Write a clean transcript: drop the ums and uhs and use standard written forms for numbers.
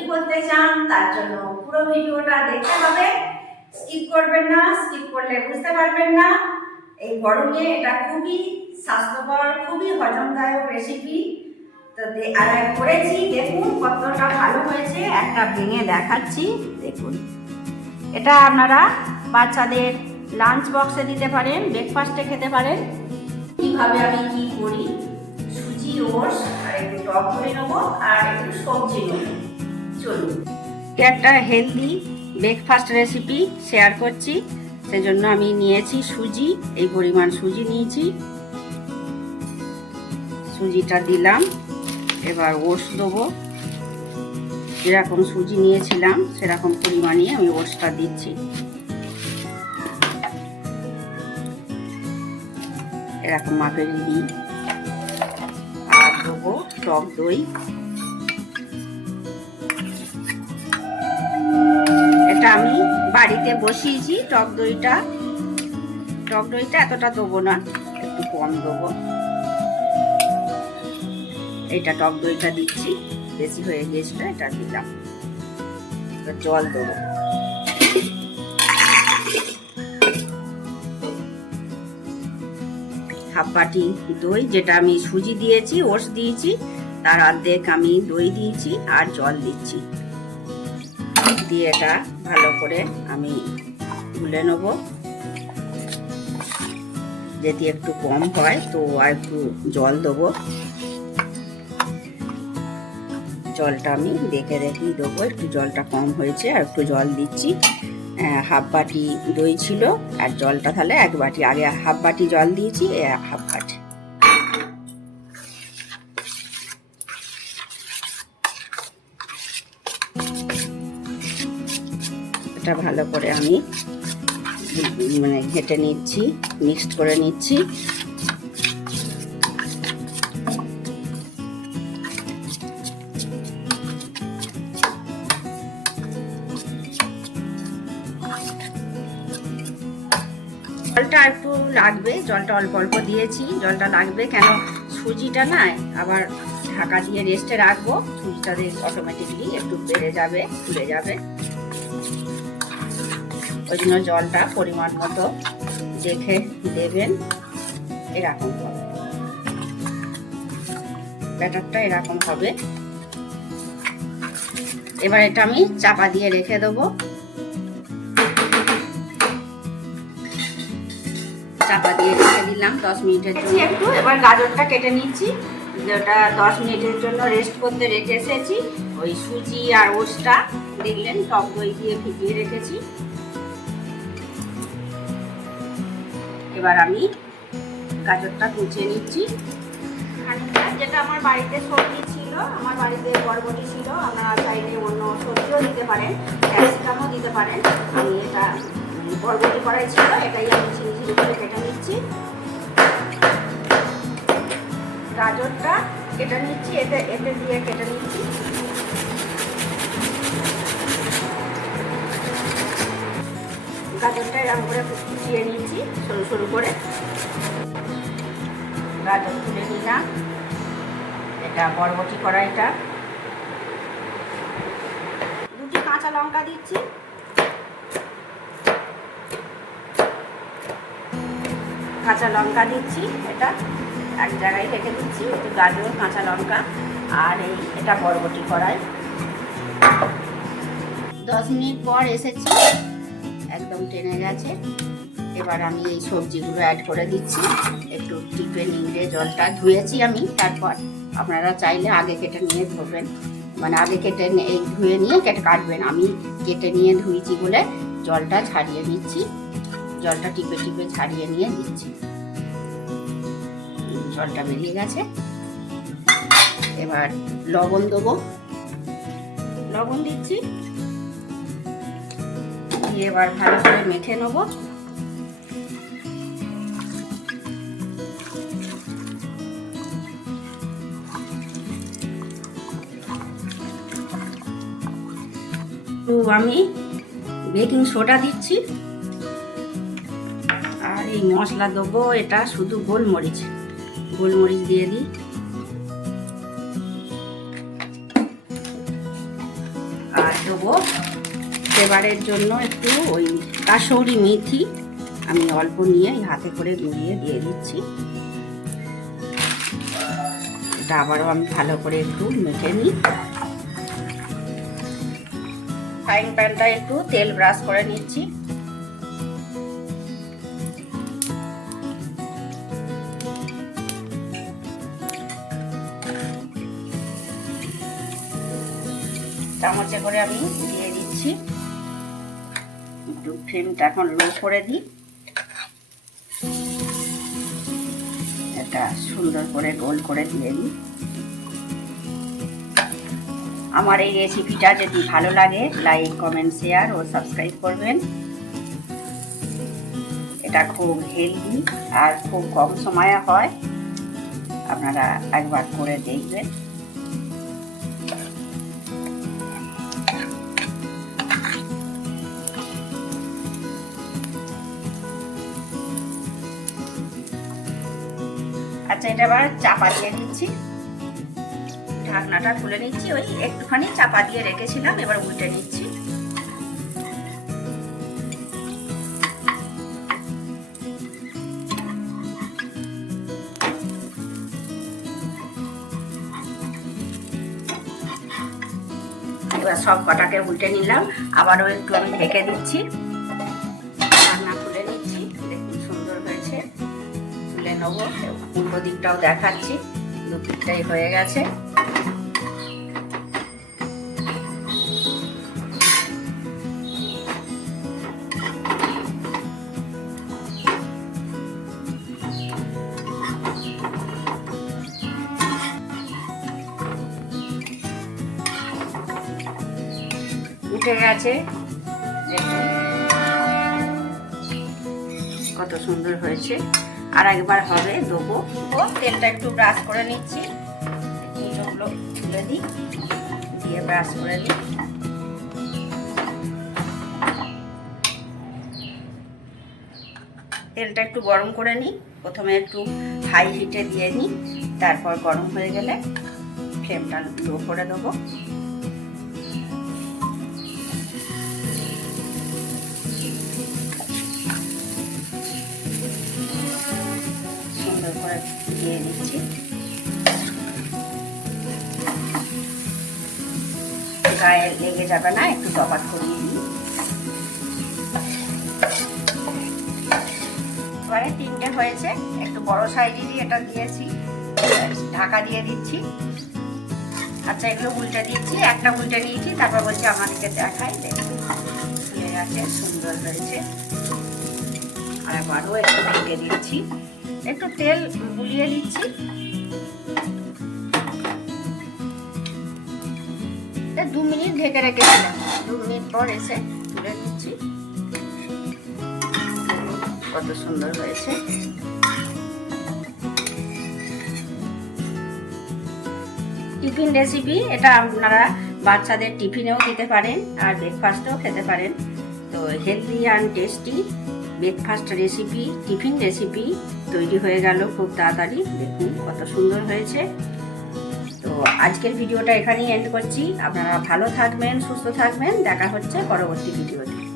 তৈরি করতে চান তার জন্য পুরো ভিডিওটা দেখতে হবে, স্কিপ করবেন না, স্কিপ করলে বুঝতে পারবেন না। এই গরমে এটা খুবই স্বাস্থ্যকর, খুবই হজমদায়ক রেসিপি। তো আর করেছি, দেখুন কতটা ভালো হয়েছে। একটা ভেঙে দেখাচ্ছি, দেখুন। এটা আপনারা বাচ্চাদের লাঞ্চ বক্সে দিতে পারেন, ব্রেকফাস্টে খেতে পারেন। কিভাবে আমি কি করি, সুজি, ওটস আর একটু টক দই নেবো আর একটু সবজি নেবো। চলুন, একটা হেলদি ব্রেকফাস্ট রেসিপি শেয়ার করছি। সেজন্য আমি নিয়েছি সুজি, এই পরিমাণ সুজি নিয়েছি। সুজিটা দিলাম, এবার ওটস দেবো। যেরকম সুজি নিয়েছিলাম সেরকম পরিমাণে আমি ওটসটা দিচ্ছি। এরকম মাপেরই দিই। আর দেবো টক দই। এটা আমি বাড়িতে বসিয়েছি টক দইটা। টক দইটা এতটা দেবো না, একটু কম দেবো। এটা টক দইটা দিচ্ছি, বেশি হয়ে গেছিল, এটা দিলাম। জল দেবো। হাফ বাটি দই, যেটা আমি সুজি দিয়েছি, ওটস দিয়েছি, তার অর্ধেক আমি দই দিয়েছি আর জল দিচ্ছি। দিয়ে এটা ভালো করে আমি গুলে নেব। যদি একটু কম হয় তো আর একটু জল দেবো। জলটা আমি দেখে দেখেই দেবো, একটু জলটা কম হয়েছে আর একটু জল দিচ্ছি। হাফ বাটি দই ছিল আর জলটা তাহলে এক বাটি, আগে হাফ বাটি জল দিয়েছি, হাফ বাটি। এটা ভালো করে আমি ঘেটে নিচ্ছি, মিক্সড করে নিচ্ছি। জলটা একটু লাগবে, জলটা অল্প অল্প দিয়েছি। জলটা লাগবে কেন, সুজিটা না আবার ঢাকা দিয়ে রেস্টে রাখবো, সুজিটা অটোমেটিকলি একটু বেড়ে যাবে, ফুলে যাবে। ওই জন্য জলটা পরিমাণ মতো দেখে দেবেন। এরকম হবে ব্যাটারটা, এরকম হবে। এবার এটা আমি চাপা দিয়ে রেখে দেবো। চাপা দিয়ে রেখে দিলাম 10 মিনিটের জন্য। একটু এবার গাজরটা কেটে নিচ্ছি, যেটা 10 মিনিটের জন্য রেস্ট করতে রেখে এসেছি। ওই সুজি আর ওটসটা দেখলেন টক দই দিয়ে ভিজিয়ে রেখেছি। এবার আমি গাজরটা কুচিয়ে নিচ্ছি। যেটা আমার বাড়িতে সবজি ছিল, আমার বাড়িতে বরবটি ছিল, আপনারা চাইলে অন্য সবজিও দিতে পারেন, ক্যাপসিকামও দিতে পারেন। আমি এটা বরবটি করাই ছিল, এটাই আমি ঝিরি ঝিরি করে কেটে নিচ্ছি। গাজরটা কেটে নিচ্ছি, এতে দিয়ে কেটে নিচ্ছি। গাজরটা এরকম করে কুচিয়ে নিচ্ছি সরু সরু করে। গাজর তুলে নিলাম। এটা বরবটি কড়াইটা। দুটি কাঁচা লঙ্কা দিচ্ছি। কাঁচা লঙ্কা দিচ্ছি, এটা এক জায়গায় রেখে দিচ্ছি। একটু গাজর, কাঁচা লঙ্কা আর এটা বরবটি কড়াই। 10 মিনিট পর এসেছি, একদম টেনে গেছে। এবার আমি এই সবজিগুলো অ্যাড করে দিচ্ছি। একটু টিপে নিংড়ে জলটা ধুয়েছি আমি, তারপর আপনারা চাইলে আগে কেটে নিয়ে ধুবেন, আগে কেটে ধুয়ে নিয়ে কাটবেন। আমি কেটে নিয়ে ধুয়েছি বলে জলটা ছাড়িয়ে নিচ্ছি। জলটা টিপে টিপে ছাড়িয়ে নিয়ে দিচ্ছি। জলটা বেরিয়ে গেছে। এবার লবণ দেবো, লবণ দিচ্ছি। দিয়ে এবার ভালো করে মেখে নেবো। তো আমি বেকিং সোডা দিচ্ছি আর এই মশলা দেবো, এটা শুধু গোলমরিচ দিয়ে দিই। দেবো ফ্লেভারের জন্য একটু ওই কাসৌরি মেথি আমি অল্প নিয়ে হাতে করে গুঁড়িয়ে দিয়ে দিচ্ছি। এটা আবারও আমি ভালো করে একটু মেখে নিই। ফ্রাইং প্যানটা একটু তেল ব্রাশ করে নিচ্ছি। চামচে করে আমি দিয়ে দিচ্ছি। একটু ফ্লেমটা এখন লো করে দিই। এটা সুন্দর করে গোল করে দিয়ে দিই। আমার এই রেসিপিটা যদি ভালো লাগে লাইক কমেন্ট শেয়ার ও সাবস্ক্রাইব করবেন। এটা খুব হেলদি আর খুব কম সময়ে হয়, আপনারা একবার করে দেখবেন। আচ্ছা, এটা আবার চাপা দিয়ে দিচ্ছি। ঢাকনাটা খুলে নিচ্ছি। ওই একটুখানি চাপা দিয়ে রেখেছিলাম, এবার উল্টে নিচ্ছি। এবার সব কটাকে উল্টে নিলাম, আবারও একটু আমি ঢেকে দিচ্ছি। ঢাকনা খুলে নিচ্ছি। দেখুন সুন্দর হয়েছে। তুলে নেবো। উল্টো দিকটাও দেখাচ্ছি। দুদিকটাই হয়ে গেছে। উঠে গেছে, দেখুন কত সুন্দর হয়েছে। আর একবার হবে দেবো। ও তেলটা একটু ব্রাশ করে নিচ্ছি। এইগুলো তুলে দিই, দিয়ে ব্রাশ করে দিই। তেলটা একটু গরম করে নিই। প্রথমে একটু হাই হিটে দিয়ে নিই, তারপর গরম হয়ে গেলে ফ্লেমটা লো করে দেবো। সুন্দর করে দিয়ে দিচ্ছি। গায়ে লেগে যাবে না, একটু টপাট করিয়ে দিই। এবারে তিনটে হয়েছে, একটু বড় সাইজেরই এটা দিয়েছি। ঢাকা দিয়ে দিচ্ছি। আচ্ছা, এগুলো উল্টে দিচ্ছি। একটা উল্টে নিয়েছি, তারপর বলছি আমাদেরকে দেখাই। দেখুন ফুলে গেছে, সুন্দর হয়েছে। আর আবারও একটু ঢেকে দিচ্ছি। একটু তেল বুলিয়ে দিচ্ছি। 2 মিনিট ঢেকে রেখেছিলাম। 2 মিনিট পর এসে তুলে দিচ্ছি। কত সুন্দর হয়েছে। টিফিন রেসিপি এটা আপনারা বাচ্চাদের টিফিনেও দিতে পারেন আর ব্রেকফাস্টেও খেতে পারেন। তো healthy and tasty breakfast recipe, tiffin recipe তৈরি হয়ে গেল খুব তাড়াতাড়ি। দেখুন কত সুন্দর হয়েছে। তো আজকের ভিডিওটা এখানেই এন্ড করছি। আপনারা ভালো থাকবেন, সুস্থ থাকবেন। দেখা হচ্ছে পরবর্তী ভিডিওতে।